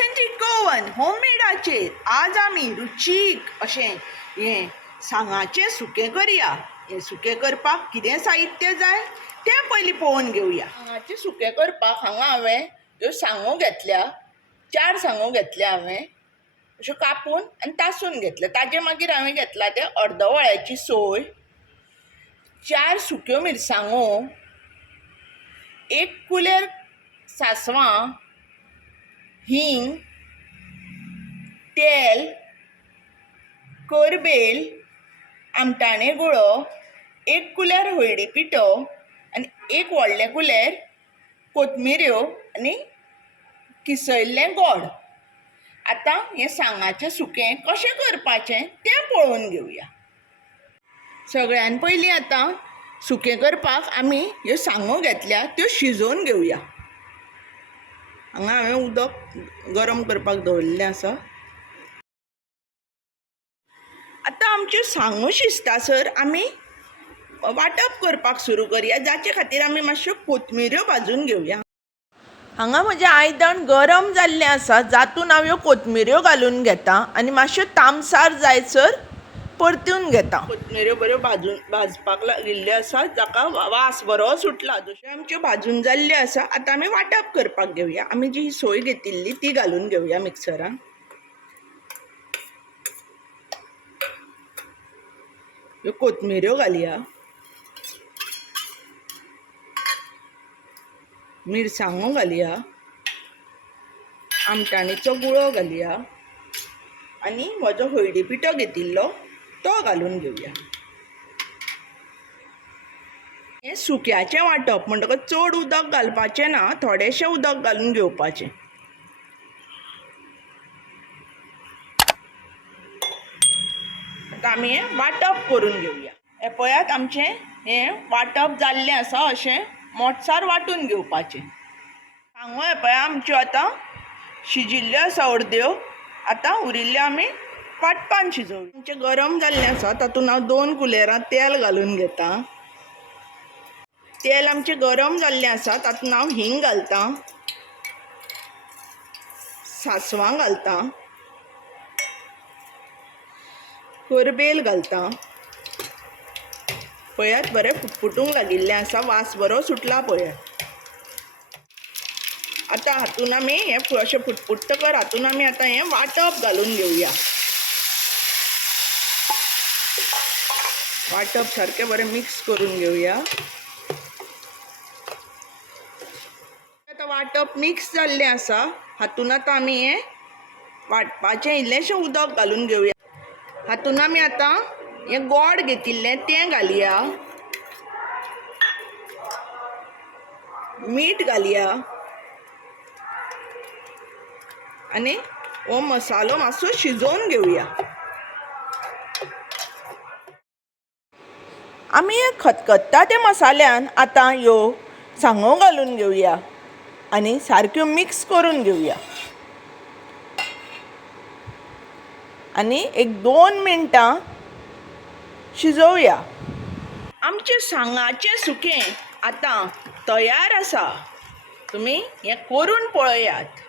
ऑथेंटिक गोवन होममेडाचेर आज आमी रुचीक अशें हें सांगाचें सुकें करया। हें सुकें करपाक कितें साहित्य जाय तें पयलीं पळोवन घेवया। सांगाचें सुकें करपाक हांगा हांवें ह्यो सांगो घेतल्या, 4 सांगो घेतल्या हांवें अश्यो कापून आनी तासून घेतल्या। ताजे मागीर हांवें घेतला ते अर्दवळ्याची सोय, 4 सुक्यो मिरसांगो, 1 कुलेर सासवां, हिंग, तेल, करबेल, आमटाणे गुळो, 1 कुलेर हळदी पिठो आनी 1 व्हडलें कुलेर कोथमिऱ्यो आनी किसयल्लें गोड। आतां हें सांगाचें सुकें कशें करपाचें तें पळोवन घेवया। सगळ्यान पयलीं आतां सुकें करपाक आमी ह्यो सांगो घेतल्या त्यो शिजोवन घेवया। हांगा हांवें उदक गरम करपाक दवरलेलें आसा। आतां आमच्यो सांगो शिजतासर आमी वांटप करपाक सुरू करया, जाचे खातीर आमी मातश्यो कोथमिऱ्यो भाजून घेवया। हांगा म्हजें आयदन गरम जाल्लें आसा, जातून हांव ह्यो कोथमिऱ्यो घालून घेता आनी मातश्यो तामसार जायसर परतून घेता। कोथमिऱ्यो बऱ्यो भाजपाक लागिल्ल्यो आसा, जाका वास बरो सुटला। जश्यो आमच्यो भाजून जाल्ल्यो आसा, आतां आमी वांटप करपाक घेवया। आमी जी सोय घेतिल्ली ती घालून घेवया मिक्सरान। ह्यो कोथमिऱ्यो घालया, मिरसांगो घालया, आमटाणीचो गुळो घालया आनी हो जो हळदी पिठो घेतिल्लो तो घालून घेवया। हें सुक्याचें वांटप म्हणटकच चड उदक घालपाचें ना, थोडेशें उदक घालून घेवपाचें। आतां आमी हें वांटप करून घेवया। हें पळयात आमचें हें वांटप जाल्लें आसा, अशें मोठसार वांटून घेवपाचें। सांगो हें पळय आमच्यो आतां शिजिल्ल्यो आसा अर्द्यो। आतां उरिल्ल्यो आमी वांटपान शिजोवया। आमचें गरम जाल्लें आसा, तातूंत हांव 2 कुलेरां तेल घालून घेता। तेल आमचें गरम जाल्लें आसा, तातूंत हांव हिंग घालतां, सासवां घालतां, करबेल घालतां। पळयात बरें फुटफुटूंक लागिल्लें आसा, वास बरो सुटला पळयात। आतां हातूंत आमी हें अशें फुटफुट्टकर हातूंत आमी आतां हें वांटप घालून घेवया। वांटप सारकें बरें मिक्स करून घेवया। आतां वांटप मिक्स जाल्लें आसा, हातूंत आतां आमी हें वांटपाचें इल्लेंशें उदक घालून घेवया। हातूंत आमी आतां हें गोड घेतिल्लें तें घालया, मीठ घालया आनी हो मसालो मातसो शिजोवन घेवया। आमी हे खतखत्ता त्या मसाल्यान आतां ह्यो सांगो घालून घेवया आनी सारक्यो मिक्स करून घेवया आनी 1-2 मिनटां शिजोवया। आमचें सांगाचें सुकें आतां तयार आसा। तुमी हें करून पळयात।